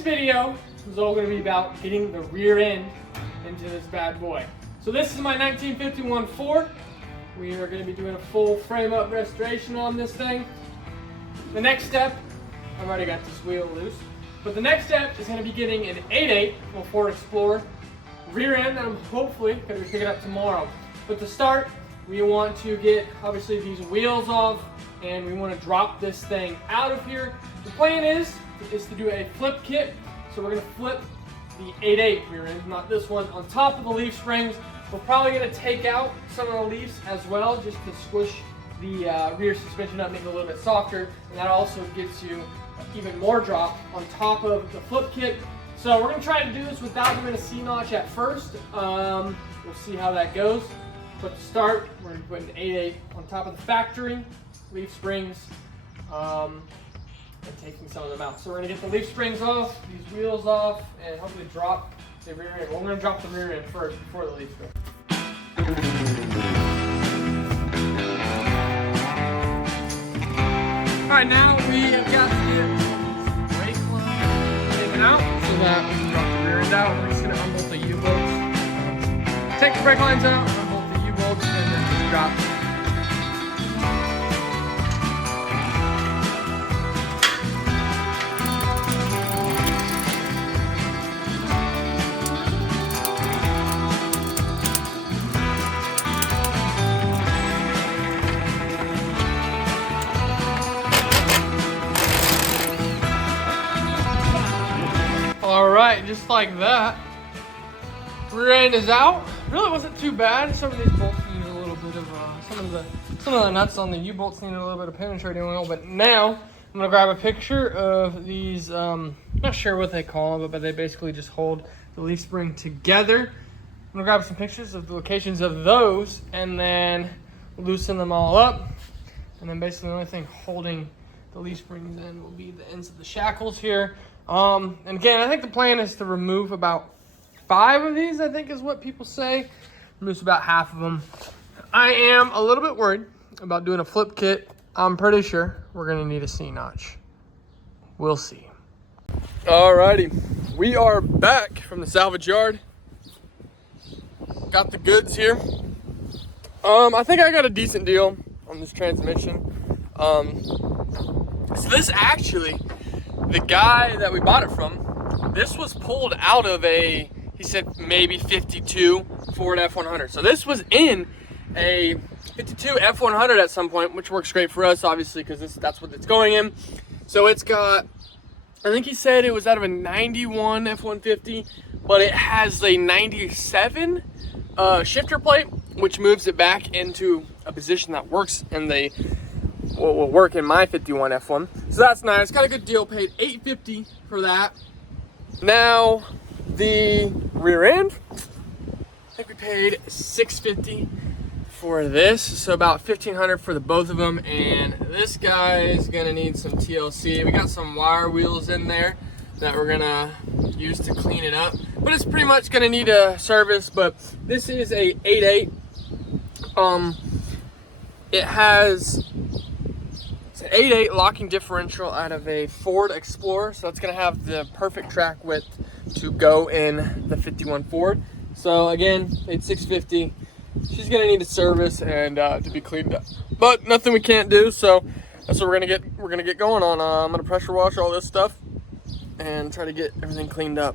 video is all going to be about getting the rear end into this bad boy. So this is my 1951 Ford. We are going to be doing a full frame up restoration on this thing. The next step, I've already got this wheel loose, but the next step is going to be getting an 8.8 from Ford Explorer rear end that I'm hopefully going to be picking up tomorrow. But to start, we want to get obviously these wheels off and we want to drop this thing out of here. The plan is to do a flip kit. So we're going to flip the 8.8 rear end, not this one, on top of the leaf springs. We're probably going to take out some of the leaves as well, just to squish the rear suspension up, make it a little bit softer, and that also gets you even more drop on top of the flip kit. So we're going to try to do this without doing a C-notch at first. We'll see how that goes. But to start, we're going to put an 8.8 on top of the factory leaf springs, and taking some of them out. So we're going to get the leaf springs off, these wheels off, and hopefully drop the rear end. Well, we're going to drop the rear end first before the leaf springs. Alright, now we have got to get these brake lines taken out so that we can drop the rear end out. We're just going to unbolt the U-bolts. Take the brake lines out, unbolt the U-bolts, and then just drop them. Alright, just like that. Rear end is out. Really wasn't too bad. Some of these bolts needed a little bit of some of the nuts on the U-bolts needed a little bit of penetrating oil, but now I'm gonna grab a picture of these, not sure what they call them, but they basically just hold the leaf spring together. I'm gonna grab some pictures of the locations of those and then loosen them all up. And then basically the only thing holding the leaf springs in will be the ends of the shackles here. And again, I think the plan is to remove about 5 of these, I think is what people say. Remove about half of them. I am a little bit worried about doing a flip kit. I'm pretty sure we're gonna need a C-notch. We'll see. Alrighty, we are back from the salvage yard. Got the goods here. I think I got a decent deal on this transmission. So this actually, the guy that we bought it from, this was pulled out of a, he said maybe 52 Ford F100. So this was in a 52 F100 at some point, which works great for us, obviously, because that's what it's going in. So it's got, I think he said it was out of a 91 F-150, but it has a 97 shifter plate, which moves it back into a position that works in the, will work in my 51 F1. So that's nice. Got a good deal. Paid $850 for that. Now the rear end, I think we paid $650 for this, so about $1,500 for the both of them. And this guy is gonna need some TLC. We got some wire wheels in there that we're gonna use to clean it up, but it's pretty much gonna need a service. But this is a 8.8. It has an 8.8 locking differential out of a Ford Explorer, so it's gonna have the perfect track width to go in the 51 Ford. So again, paid $650. She's gonna need a service and to be cleaned up, but nothing we can't do. So that's what we're gonna get going on. I'm gonna pressure wash all this stuff and try to get everything cleaned up.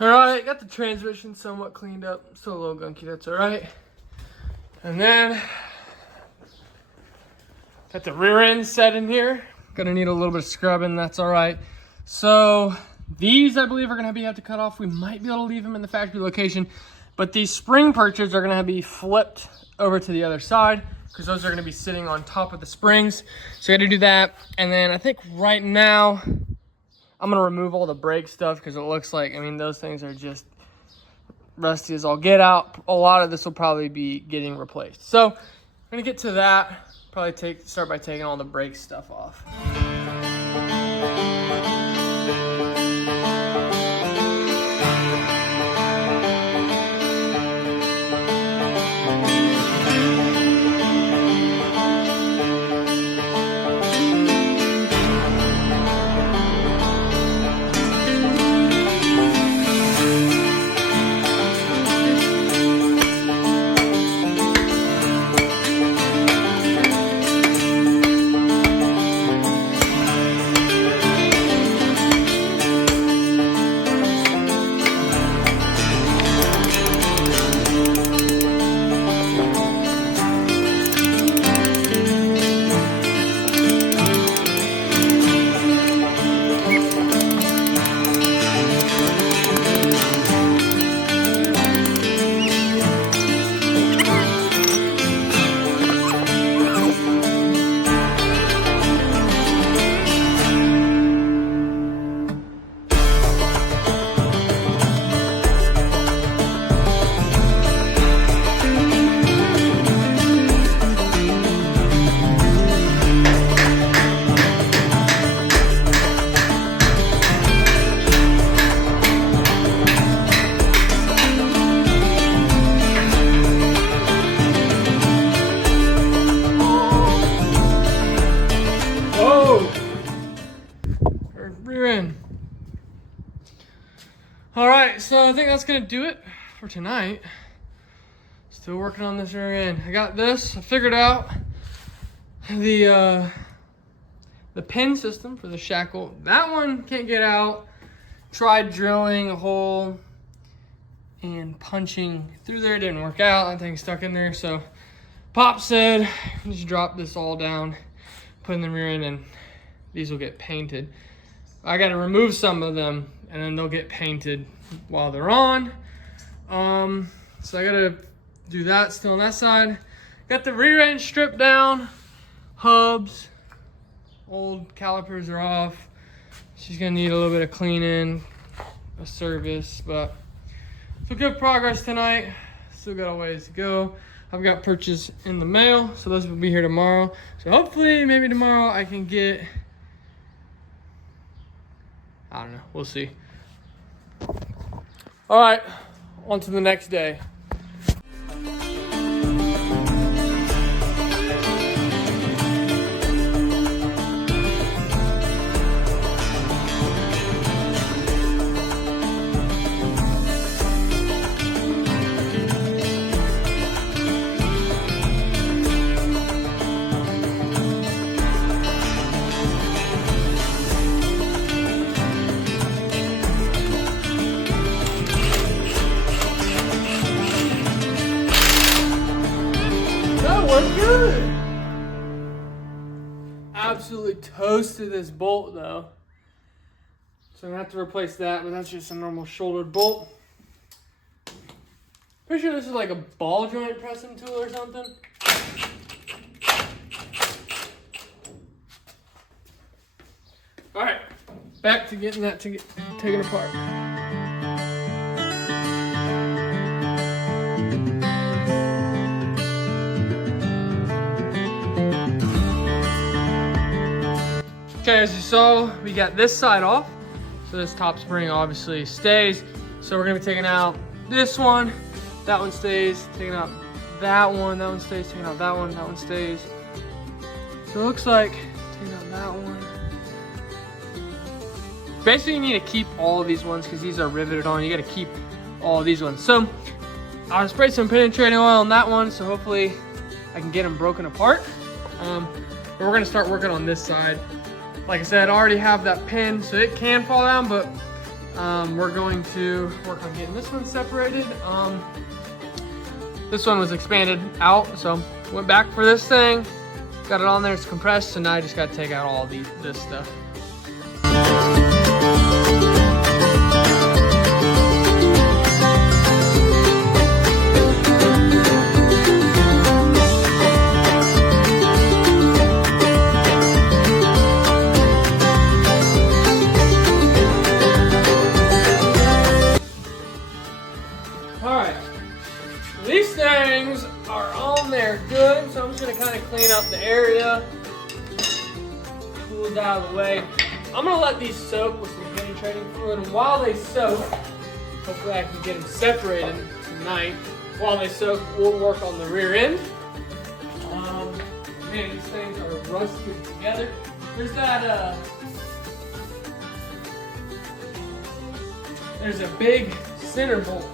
Alright, got the transmission somewhat cleaned up. Still a little gunky, that's alright. And then got the rear end set in here. Gonna need a little bit of scrubbing, that's alright. So these, I believe, are gonna have to cut off. We might be able to leave them in the factory location, but these spring perches are gonna be flipped over to the other side because those are gonna be sitting on top of the springs. So I gotta do that. And then I think right now, I'm gonna remove all the brake stuff because it looks like, I mean, those things are just rusty as all get out. A lot of this will probably be getting replaced. So I'm gonna get to that. Probably start by taking all the brake stuff off. All right, so I think that's gonna do it for tonight. Still working on this rear end. I got this, I figured out the pin system for the shackle. That one can't get out. Tried drilling a hole and punching through there, it didn't work out. That thing's stuck in there, so Pop said, just drop this all down, put in the rear end, and these will get painted. I gotta remove some of them, and then they'll get painted while they're on. So I gotta do that still on that side. Got the rear end stripped down, hubs, old calipers are off. She's gonna need a little bit of cleaning, a service, but so good progress tonight. Still got a ways to go. I've got purchase in the mail, so those will be here tomorrow. So hopefully, maybe tomorrow I can get, I don't know, we'll see. All right, on to the next day. Good. Absolutely toasted this bolt though. So I'm gonna have to replace that, but that's just a normal shouldered bolt. Pretty sure this is like a ball joint pressing tool or something. All right, back to getting that taken apart. Okay, as you saw, we got this side off. So this top spring obviously stays. So we're gonna be taking out this one, that one stays, taking out that one stays, taking out that one stays. So it looks like taking out that one. Basically you need to keep all of these ones because these are riveted on. You gotta keep all of these ones. So I'll spray some penetrating oil on that one, so hopefully I can get them broken apart. But we're gonna start working on this side. Like I said, I already have that pin, so it can fall down, but we're going to work on getting this one separated. This one was expanded out, so went back for this thing, got it on there, it's compressed, so now I just got to take out all this stuff. These things are on there good, so I'm just gonna kind of clean up the area, tools out of the way. I'm gonna let these soak with some penetrating fluid, and while they soak, hopefully I can get them separated tonight. While they soak, we'll work on the rear end. Man, these things are rusted together. There's that, there's a big center bolt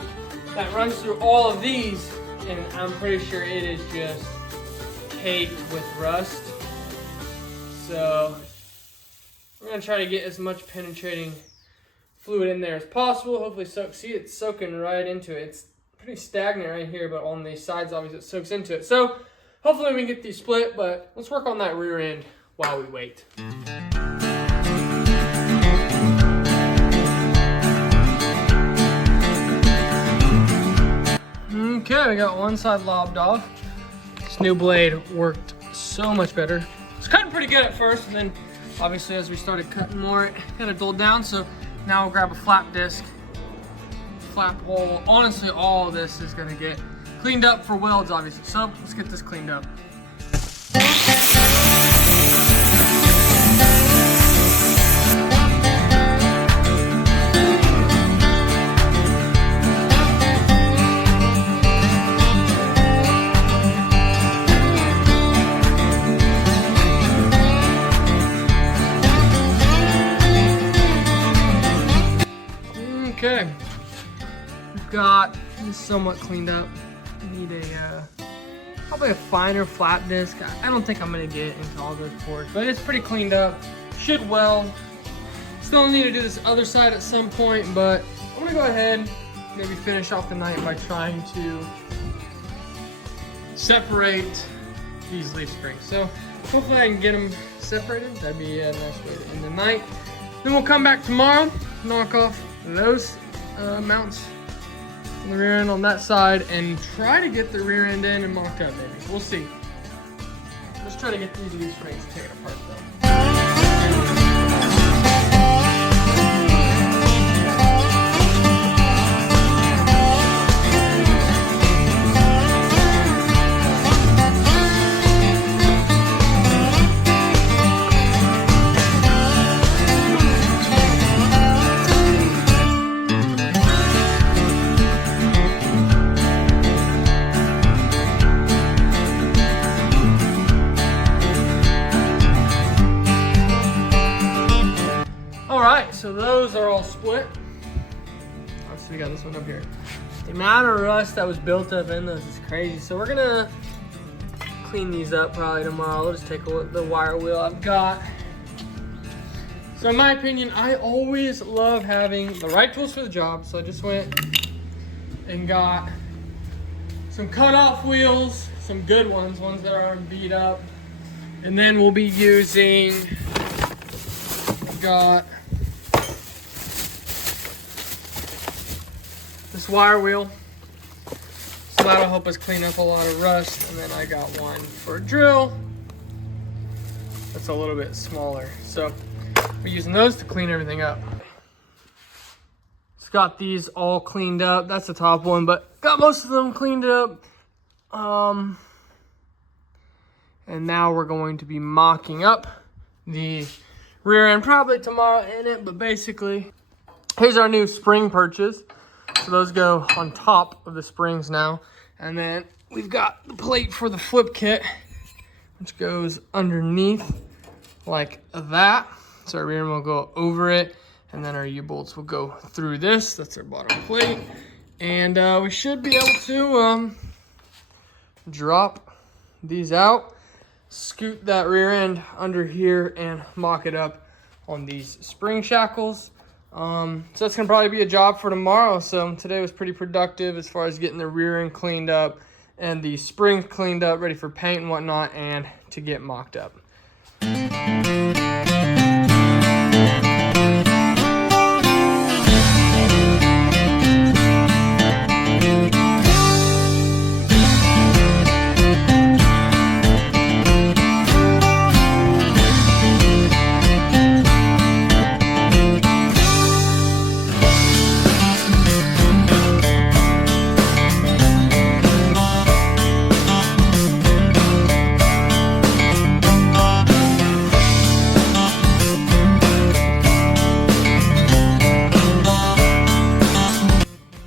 that runs through all of these, and I'm pretty sure it is just caked with rust. So we're gonna try to get as much penetrating fluid in there as possible. Hopefully soak. See, it's soaking right into it. It's pretty stagnant right here, but on these sides, obviously, it soaks into it. So hopefully we can get these split, but let's work on that rear end while we wait. Okay, we got one side lobbed off. This new blade worked so much better. It's cutting pretty good at first, and then obviously as we started cutting more, it kind of dulled down. So now we'll grab a flap disc, flap hole. Honestly, all of this is gonna get cleaned up for welds, obviously. So let's get this cleaned up. Okay, We've got this somewhat cleaned up. We need probably a finer flat disc. I don't think I'm gonna get into all those ports, but it's pretty cleaned up. Should weld. Still need to do this other side at some point, but I'm gonna go ahead, maybe finish off the night by trying to separate these leaf springs. So hopefully I can get them separated. That'd be a nice way to end the night. Then we'll come back tomorrow, knock off those mounts on the rear end on that side, and try to get the rear end in and mocked up, maybe. We'll see. Let's try to get these leaf springs taken apart though. So those are all split. Obviously we got this one up here. The amount of rust that was built up in those is crazy. So we're gonna clean these up probably tomorrow. We'll just take a look at the wire wheel I've got. So in my opinion, I always love having the right tools for the job. So I just went and got some cut-off wheels, some good ones that aren't beat up. And then we'll be using, got this wire wheel, so that'll help us clean up a lot of rust. And then I got one for a drill that's a little bit smaller, so we're using those to clean everything up. It's got these all cleaned up. That's the top one, but got most of them cleaned up. And now we're going to be mocking up the rear end probably tomorrow in it, but basically here's our new spring purchase. So those go on top of the springs now. And then we've got the plate for the flip kit, which goes underneath like that. So our rear end will go over it, and then our U-bolts will go through this. That's our bottom plate. And we should be able to drop these out, scoot that rear end under here, and mock it up on these spring shackles. So that's gonna probably be a job for tomorrow. So today was pretty productive as far as getting the rear end cleaned up and the springs cleaned up, ready for paint and whatnot, and to get mocked up.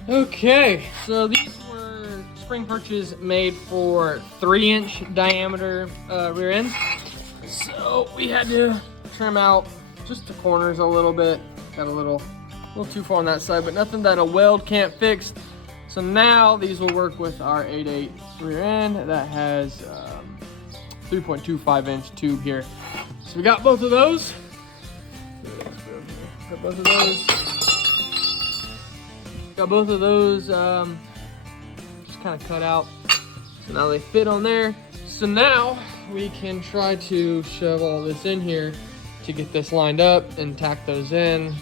Okay, so these were spring perches made for 3-inch diameter rear ends. So we had to trim out just the corners a little bit. Got a little too far on that side, but nothing that a weld can't fix. So now these will work with our 8/8 rear end that has 3.25-inch tube here. So we got both of those. Got both of those. Got both of those just kind of cut out. So now they fit on there. So now we can try to shove all this in here to get this lined up and tack those in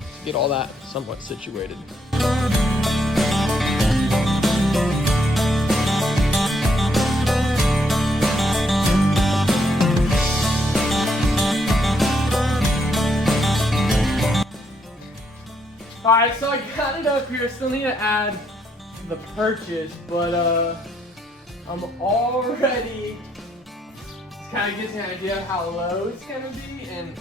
to get all that somewhat situated. All right, so I got it up here. Still need to add the purchase, but I'm already, this kind of gives me an idea of how low it's gonna be. And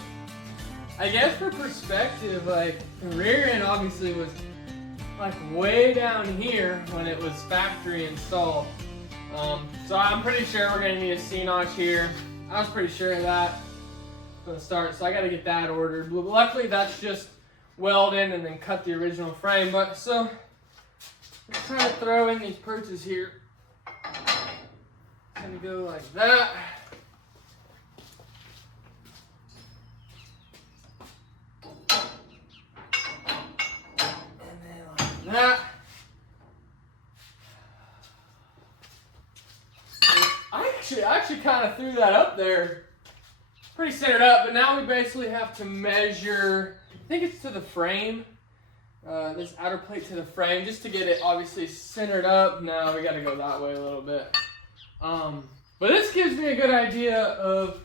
I guess for perspective, like the rear end obviously was like way down here when it was factory installed. So I'm pretty sure we're gonna need a C-notch here. I was pretty sure of that from the start, so I gotta get that ordered. But luckily that's just weld in and then cut the original frame. But so let's try to throw in these perches here. It's gonna go like that. And then like that. I actually kind of threw that up there pretty centered up, but now we basically have to measure, I think it's to the frame, this outer plate to the frame, just to get it obviously centered up. Now we got to go that way a little bit. But this gives me a good idea of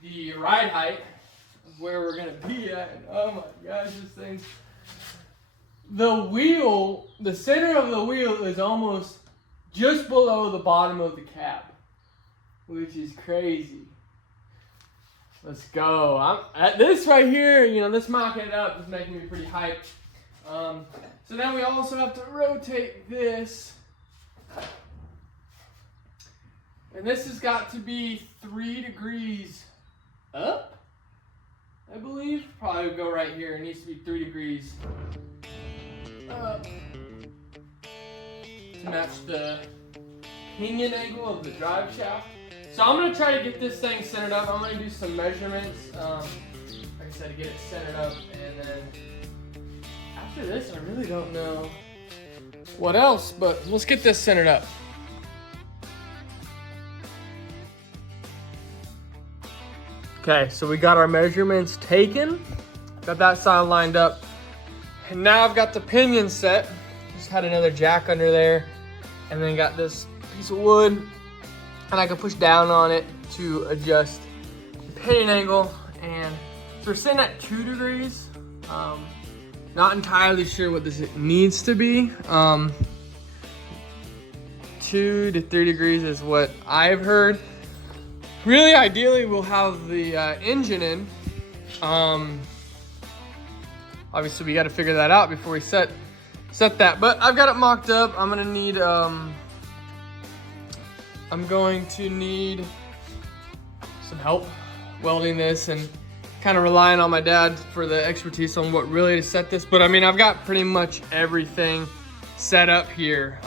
the ride height, of where we're going to be at. And oh my gosh, this thing. The wheel, the center of the wheel is almost just below the bottom of the cab, which is crazy. Let's go. I'm at this right here, you know, this mocking it up is making me pretty hyped. So then we also have to rotate this. And this has got to be 3 degrees up, I believe. Probably would go right here. It needs to be 3 degrees up to match the pinion angle of the drive shaft. So I'm going to try to get this thing centered up. I'm going to do some measurements, like I said, to get it centered up. And then after this, I really don't know what else, but let's get this centered up. Okay, so we got our measurements taken. Got that side lined up. And now I've got the pinion set. Just had another jack under there. And then got this piece of wood. And I can push down on it to adjust the pinion angle. And so we're sitting at 2 degrees. Not entirely sure what this needs to be. 2 to 3 degrees is what I've heard. Really, ideally, we'll have the engine in. Obviously, we got to figure that out before we set that. But I've got it mocked up. I'm gonna need some help welding this and kind of relying on my dad for the expertise on what really to set this. But I mean, I've got pretty much everything set up here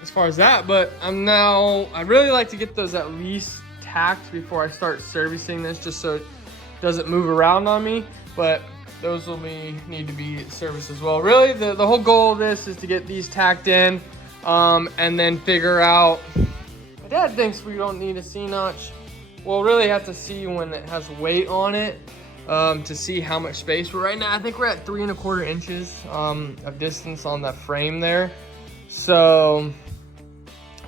as far as that. But I'd really like to get those at least tacked before I start servicing this, just so it doesn't move around on me. But those will need to be serviced as well. Really, the whole goal of this is to get these tacked in and then figure out. My dad thinks we don't need a C-notch. We'll really have to see when it has weight on it to see how much space. But right now, I think we're at 3 1/4 inches of distance on that frame there. So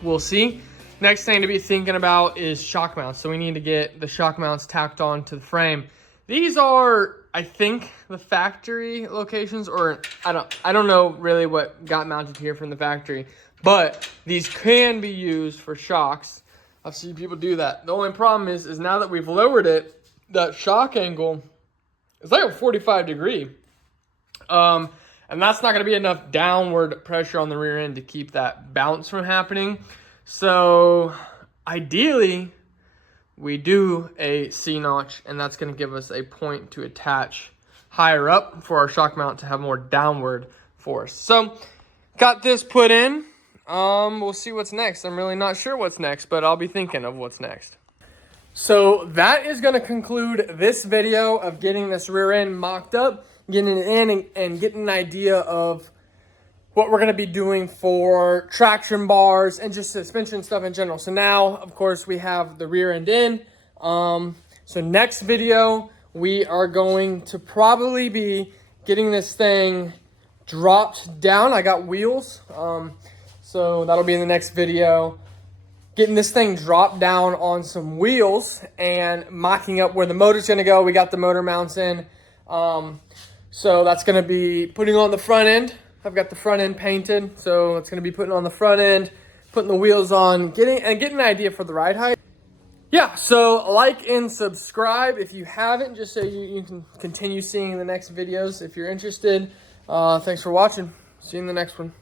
we'll see. Next thing to be thinking about is shock mounts. So we need to get the shock mounts tacked on to the frame. These are, I think, the factory locations, or I don't know really what got mounted here from the factory, but these can be used for shocks. I've seen people do that. The only problem is now that we've lowered it, that shock angle is like a 45 degree. And that's not gonna be enough downward pressure on the rear end to keep that bounce from happening. So ideally, we do a C-notch, and that's gonna give us a point to attach higher up for our shock mount to have more downward force. So got this put in. We'll see what's next. I'm really not sure what's next, but I'll be thinking of what's next. So that is gonna conclude this video of getting this rear end mocked up, getting it in and getting an idea of what we're gonna be doing for traction bars and just suspension stuff in general. So now, of course, we have the rear end in. So next video, we are going to probably be getting this thing dropped down. I got wheels, so that'll be in the next video. Getting this thing dropped down on some wheels and mocking up where the motor's gonna go. We got the motor mounts in. So that's gonna be putting on the front end. I've got the front end painted, so it's gonna be putting on the front end, putting the wheels on, getting an idea for the ride height. Yeah, so like and subscribe if you haven't, just so you can continue seeing the next videos if you're interested. Thanks for watching. See you in the next one.